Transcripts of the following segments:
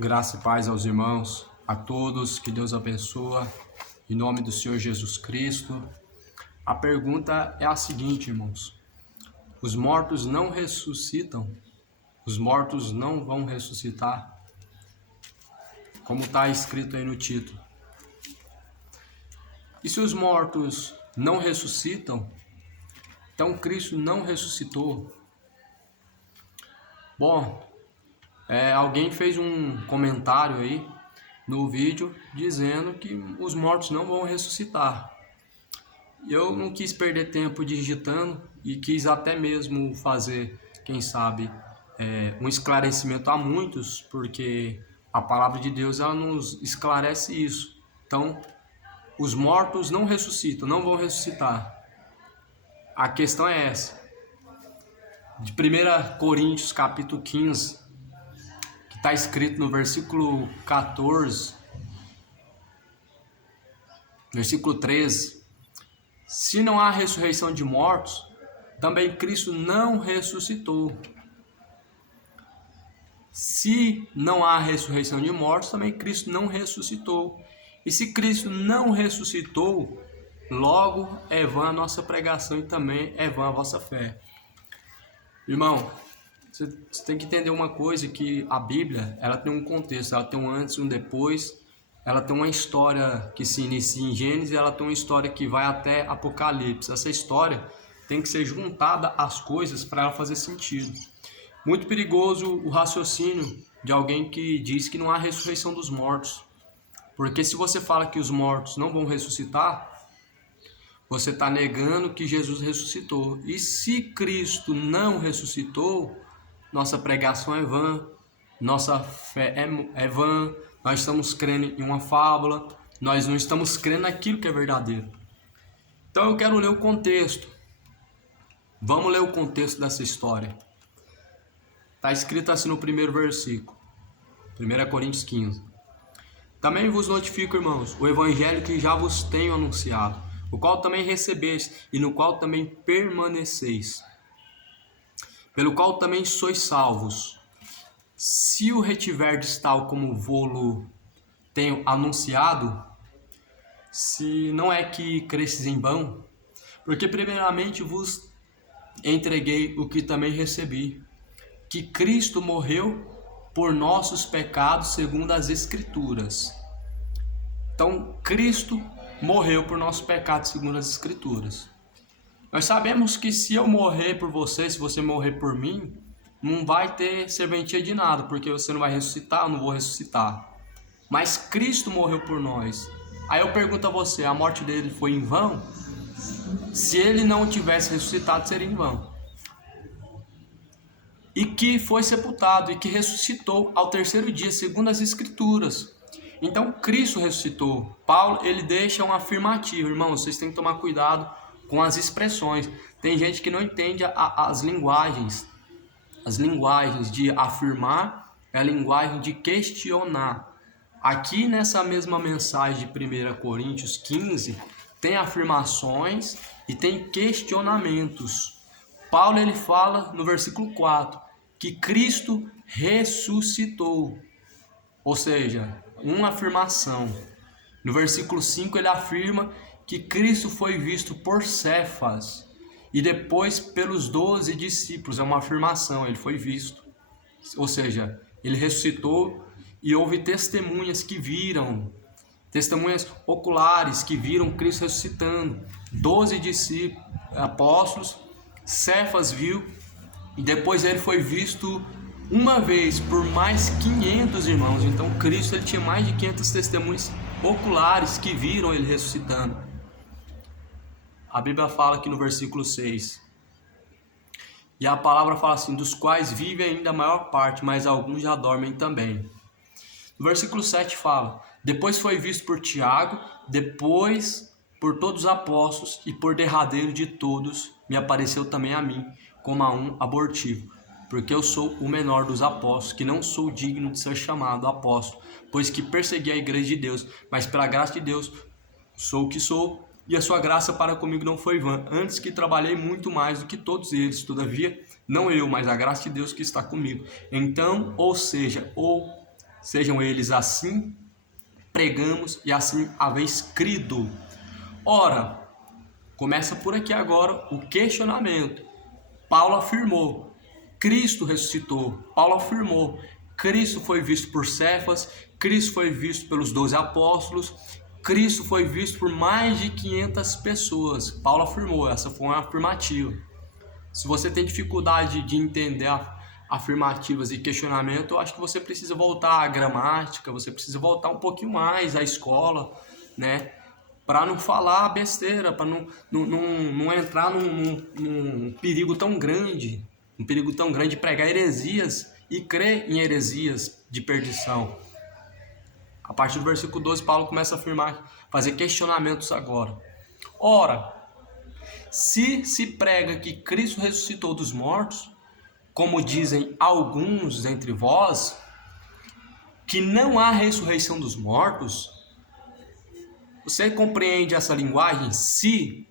Graça e paz aos irmãos, a todos, que Deus abençoe, em nome do Senhor Jesus Cristo. A pergunta é a seguinte, irmãos: os mortos não ressuscitam? Os mortos não vão ressuscitar? Como está escrito aí no título. E se os mortos não ressuscitam, então Cristo não ressuscitou? Bom, alguém fez um comentário aí no vídeo dizendo que os mortos não vão ressuscitar. Eu não quis perder tempo digitando e quis até mesmo fazer, quem sabe, um esclarecimento a muitos, porque a palavra de Deus ela nos esclarece isso. Então, os mortos não ressuscitam, não vão ressuscitar. A questão é essa. De 1 Coríntios capítulo 15, que está escrito no versículo 14, versículo 13. Se não há ressurreição de mortos, também Cristo não ressuscitou. Se não há ressurreição de mortos, também Cristo não ressuscitou. E se Cristo não ressuscitou, logo é vã a nossa pregação e também é vã a vossa fé. Irmão, você tem que entender uma coisa, que a Bíblia ela tem um contexto, ela tem um antes e um depois. Ela tem uma história que se inicia em Gênesis e ela tem uma história que vai até Apocalipse. Essa história tem que ser juntada às coisas para ela fazer sentido. Muito perigoso o raciocínio de alguém que diz que não há ressurreição dos mortos. Porque se você fala que os mortos não vão ressuscitar, você está negando que Jesus ressuscitou. E se Cristo não ressuscitou, nossa pregação é vã, nossa fé é vã. Nós estamos crendo em uma fábula, nós não estamos crendo naquilo que é verdadeiro. Então eu quero ler o contexto. Vamos ler o contexto dessa história. Está escrito assim no primeiro versículo, 1 Coríntios 15. Também vos notifico, irmãos, o evangelho que já vos tenho anunciado, o qual também recebeste e no qual também permaneceis, pelo qual também sois salvos, se o retiverdes tal como vou-lo tenho anunciado, se não é que cresces em vão, porque primeiramente vos entreguei o que também recebi, que Cristo morreu por nossos pecados segundo as Escrituras. Então, Cristo morreu por nossos pecados segundo as Escrituras. Nós sabemos que se eu morrer por você, se você morrer por mim, não vai ter serventia de nada, porque você não vai ressuscitar, eu não vou ressuscitar. Mas Cristo morreu por nós. Aí eu pergunto a você, a morte dele foi em vão? Se ele não tivesse ressuscitado, seria em vão. E que foi sepultado e que ressuscitou ao terceiro dia, segundo as Escrituras. Então Cristo ressuscitou. Paulo, ele deixa uma afirmativa. Irmão, vocês têm que tomar cuidado com as expressões. Tem gente que não entende as linguagens. As linguagens de afirmar é a linguagem de questionar. Aqui nessa mesma mensagem de 1 Coríntios 15, tem afirmações e tem questionamentos. Paulo ele fala no versículo 4 que Cristo ressuscitou, ou seja, uma afirmação. No versículo 5 ele afirma que Cristo foi visto por Cefas e depois pelos 12 discípulos, é uma afirmação, ele foi visto. Ou seja, ele ressuscitou e houve testemunhas que viram, testemunhas oculares que viram Cristo ressuscitando. 12 discípulos, apóstolos, Cefas viu e depois ele foi visto uma vez por mais 500 irmãos. Então Cristo ele tinha mais de 500 testemunhas oculares que viram ele ressuscitando. A Bíblia fala aqui no versículo 6. E a palavra fala assim, dos quais vive ainda a maior parte, mas alguns já dormem também. No versículo 7 fala, depois foi visto por Tiago, depois por todos os apóstolos e por derradeiro de todos me apareceu também a mim, como a um abortivo, porque eu sou o menor dos apóstolos, que não sou digno de ser chamado apóstolo, pois que persegui a igreja de Deus, mas pela graça de Deus sou o que sou, e a sua graça para comigo não foi vã, antes que trabalhei muito mais do que todos eles, todavia, não eu, mas a graça de Deus que está comigo. Então, ou seja, sejam eles assim pregamos e assim haveis crido. Ora, começa por aqui agora o questionamento. Paulo afirmou, Cristo ressuscitou. Paulo afirmou, Cristo foi visto por Cefas, Cristo foi visto pelos 12 apóstolos, Cristo foi visto por mais de 500 pessoas. Paulo afirmou, essa foi uma afirmativa. Se você tem dificuldade de entender afirmativas e questionamento, eu acho que você precisa voltar à gramática, você precisa voltar um pouquinho mais à escola, né? Para não falar besteira, para não entrar num perigo tão grande, de pregar heresias e crer em heresias de perdição. A partir do versículo 12, Paulo começa a afirmar, fazer questionamentos agora. Ora, se prega que Cristo ressuscitou dos mortos, como dizem alguns entre vós, que não há ressurreição dos mortos, você compreende essa linguagem? Se,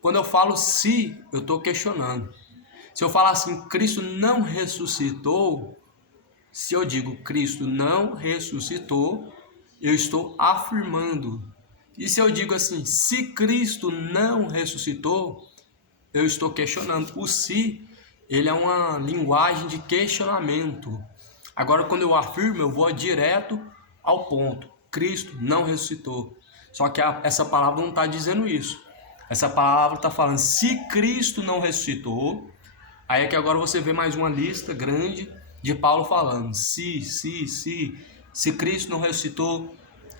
quando eu falo se, eu estou questionando. Se eu falar assim, Cristo não ressuscitou, se eu digo Cristo não ressuscitou, eu estou afirmando. E se eu digo assim, se Cristo não ressuscitou, eu estou questionando. O se, ele é uma linguagem de questionamento. Agora, quando eu afirmo, eu vou direto ao ponto. Cristo não ressuscitou. Só que essa palavra não está dizendo isso. Essa palavra está falando, se Cristo não ressuscitou, aí é que agora você vê mais uma lista grande de Paulo falando, se Cristo não ressuscitou,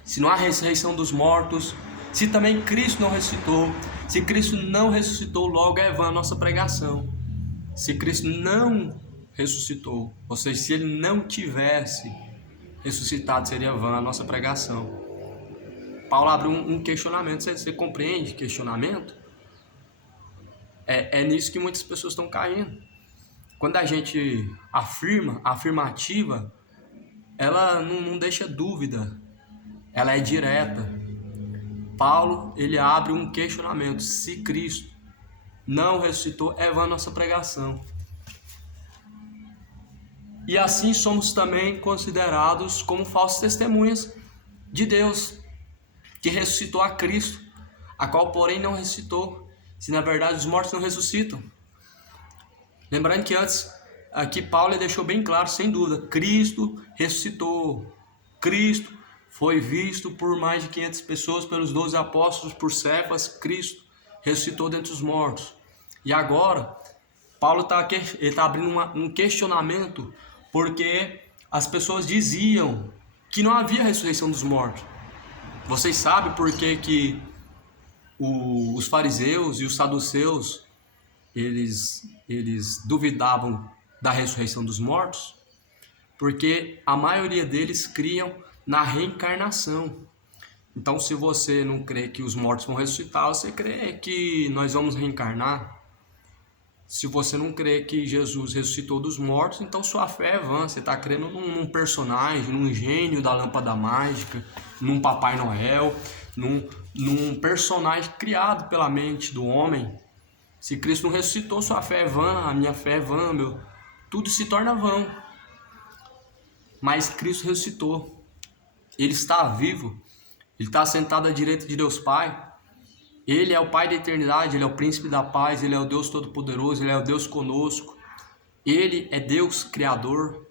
se não há ressurreição dos mortos, se também Cristo não ressuscitou, se Cristo não ressuscitou, logo é vã a nossa pregação. Se Cristo não ressuscitou, ou seja, se ele não tivesse ressuscitado, seria vã a nossa pregação. Paulo abre um questionamento, você compreende questionamento? É nisso que muitas pessoas estão caindo. Quando a gente afirma, a afirmativa, ela não deixa dúvida, ela é direta. Paulo, ele abre um questionamento, se Cristo não ressuscitou, é vã a nossa pregação. E assim somos também considerados como falsas testemunhas de Deus, que ressuscitou a Cristo, a qual porém não ressuscitou, se na verdade os mortos não ressuscitam. Lembrando que antes, aqui Paulo deixou bem claro, sem dúvida, Cristo ressuscitou. Cristo foi visto por mais de 500 pessoas, pelos 12 apóstolos, por Cefas, Cristo ressuscitou dentre os mortos. E agora, Paulo está abrindo um questionamento, porque as pessoas diziam que não havia ressurreição dos mortos. Vocês sabem por que os fariseus e os saduceus eles duvidavam da ressurreição dos mortos? Porque a maioria deles criam na reencarnação. Então, se você não crê que os mortos vão ressuscitar, você crê que nós vamos reencarnar. Se você não crê que Jesus ressuscitou dos mortos, então sua fé é vã. Você está crendo num personagem, num gênio da lâmpada mágica, num Papai Noel, num personagem criado pela mente do homem. Se Cristo não ressuscitou, sua fé é vã, a minha fé é vã, tudo se torna vão. Mas Cristo ressuscitou. Ele está vivo. Ele está sentado à direita de Deus Pai. Ele é o Pai da eternidade, Ele é o Príncipe da paz, Ele é o Deus Todo-Poderoso, Ele é o Deus conosco. Ele é Deus Criador.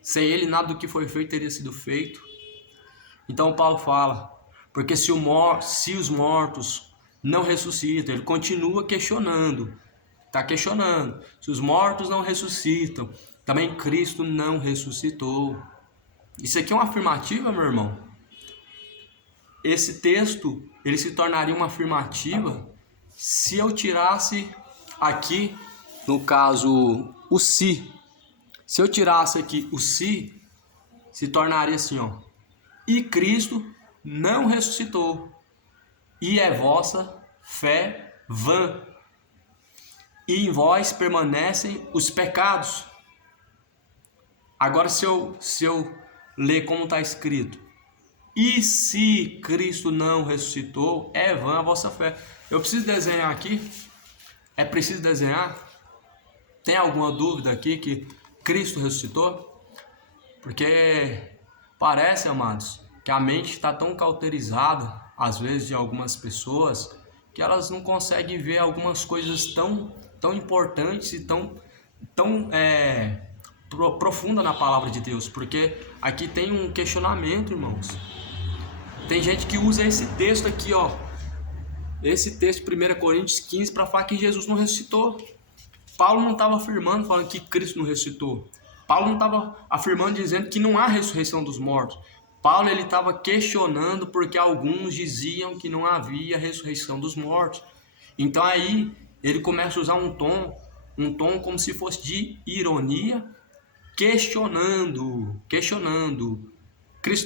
Sem Ele nada do que foi feito teria sido feito. Então Paulo fala, porque se os mortos não ressuscitam, ele continua questionando, está questionando, se os mortos não ressuscitam, também Cristo não ressuscitou. Isso aqui é uma afirmativa, meu irmão? Esse texto, ele se tornaria uma afirmativa se eu tirasse aqui, no caso, o se. Se eu tirasse aqui o se tornaria assim, ó. E Cristo não ressuscitou, e é vossa fé vã, e em vós permanecem os pecados. Agora, se eu ler como está escrito, e se Cristo não ressuscitou, é vã a vossa fé. Eu preciso desenhar aqui? É preciso desenhar? Tem alguma dúvida aqui que Cristo ressuscitou? Porque Parece, amados, que a mente está tão cauterizada, às vezes, de algumas pessoas, que elas não conseguem ver algumas coisas tão importantes e tão profunda na palavra de Deus, porque aqui tem um questionamento, irmãos. Tem gente que usa esse texto aqui, ó, esse texto 1 Coríntios 15 para falar que Jesus não ressuscitou. Paulo não estava afirmando, falando que Cristo não ressuscitou. Paulo não estava afirmando, dizendo que não há ressurreição dos mortos. Paulo ele estava questionando porque alguns diziam que não havia ressurreição dos mortos. Então aí ele começa a usar um tom como se fosse de ironia, questionando. Cristo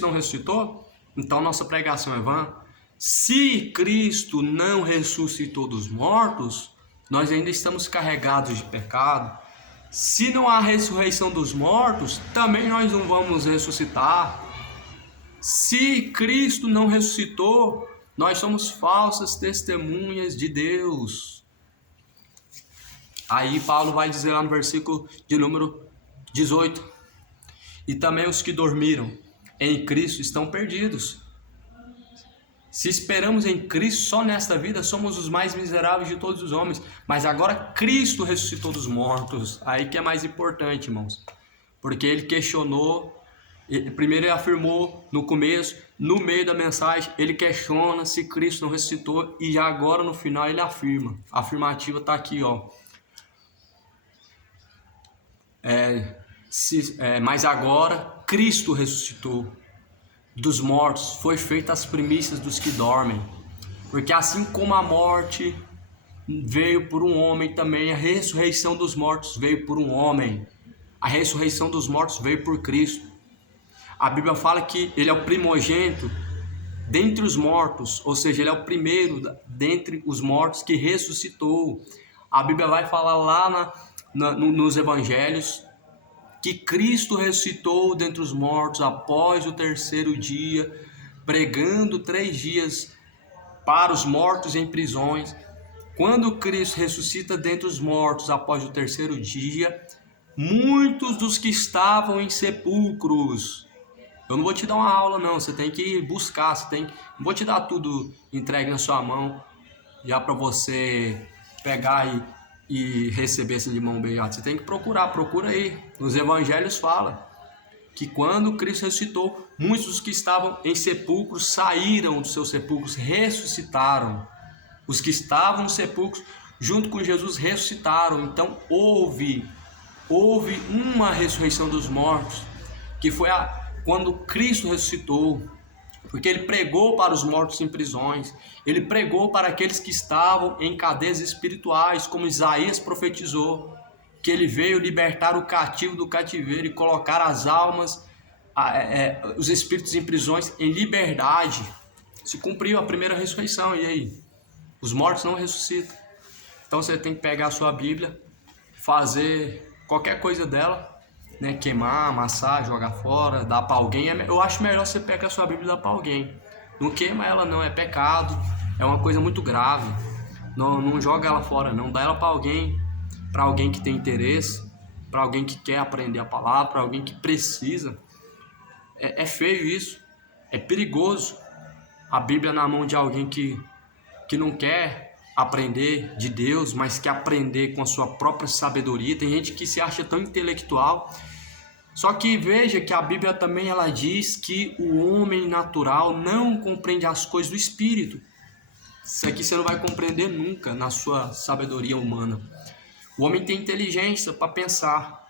não ressuscitou? Então nossa pregação é vã. Se Cristo não ressuscitou dos mortos, nós ainda estamos carregados de pecado. Se não há ressurreição dos mortos, também nós não vamos ressuscitar. Se Cristo não ressuscitou, nós somos falsas testemunhas de Deus. Aí Paulo vai dizer lá no versículo de número 18: e também os que dormiram em Cristo estão perdidos. Se esperamos em Cristo só nesta vida, somos os mais miseráveis de todos os homens. Mas agora Cristo ressuscitou dos mortos. Aí que é mais importante, irmãos. Porque ele questionou, primeiro ele afirmou no começo, no meio da mensagem, ele questiona se Cristo não ressuscitou. E já agora no final ele afirma. A afirmativa está aqui, ó. Mas agora Cristo ressuscitou dos mortos, foi feita as primícias dos que dormem. Porque assim como a morte veio por um homem, também a ressurreição dos mortos veio por um homem. A ressurreição dos mortos veio por Cristo. A Bíblia fala que ele é o primogênito dentre os mortos, ou seja, ele é o primeiro dentre os mortos que ressuscitou. A Bíblia vai falar lá nos evangelhos que Cristo ressuscitou dentre os mortos após o terceiro dia, pregando 3 dias para os mortos em prisões. Quando Cristo ressuscita dentre os mortos após o terceiro dia, muitos dos que estavam em sepulcros. Eu não vou te dar uma aula não, você tem que buscar, não vou te dar tudo entregue na sua mão, já para você pegar e receber esse de mão beijada. Você tem que procura aí. Nos evangelhos fala que quando Cristo ressuscitou, muitos dos que estavam em sepulcros saíram dos seus sepulcros, ressuscitaram. Os que estavam nos sepulcros junto com Jesus ressuscitaram. Então houve uma ressurreição dos mortos, que foi quando Cristo ressuscitou. Porque ele pregou para os mortos em prisões, ele pregou para aqueles que estavam em cadeias espirituais, como Isaías profetizou, que ele veio libertar o cativo do cativeiro e colocar as almas, os espíritos em prisões, em liberdade. Se cumpriu a primeira ressurreição, e aí? Os mortos não ressuscitam. Então você tem que pegar a sua Bíblia, fazer qualquer coisa dela, né, queimar, amassar, jogar fora, dar para alguém. Eu acho melhor você pegar a sua Bíblia e dar para alguém. Não queima ela não, é pecado, é uma coisa muito grave. Não joga ela fora não, dá ela para alguém que tem interesse, para alguém que quer aprender a palavra, para alguém que precisa. É feio isso, é perigoso. A Bíblia na mão de alguém que não quer aprender de Deus, mas quer aprender com a sua própria sabedoria. Tem gente que se acha tão intelectual. Só que veja que a Bíblia também ela diz que o homem natural não compreende as coisas do Espírito. Isso aqui você não vai compreender nunca na sua sabedoria humana. O homem tem inteligência para pensar.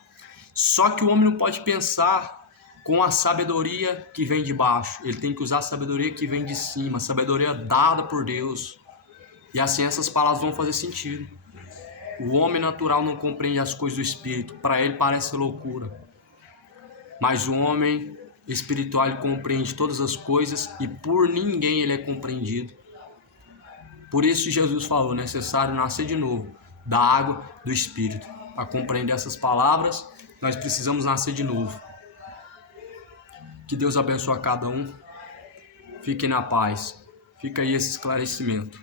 Só que o homem não pode pensar com a sabedoria que vem de baixo. Ele tem que usar a sabedoria que vem de cima, a sabedoria dada por Deus. E assim essas palavras vão fazer sentido. O homem natural não compreende as coisas do Espírito. Para ele parece loucura. Mas o homem espiritual ele compreende todas as coisas e por ninguém ele é compreendido. Por isso Jesus falou, necessário nascer de novo, da água do Espírito. Para compreender essas palavras, nós precisamos nascer de novo. Que Deus abençoe a cada um. Fiquem na paz. Fica aí esse esclarecimento.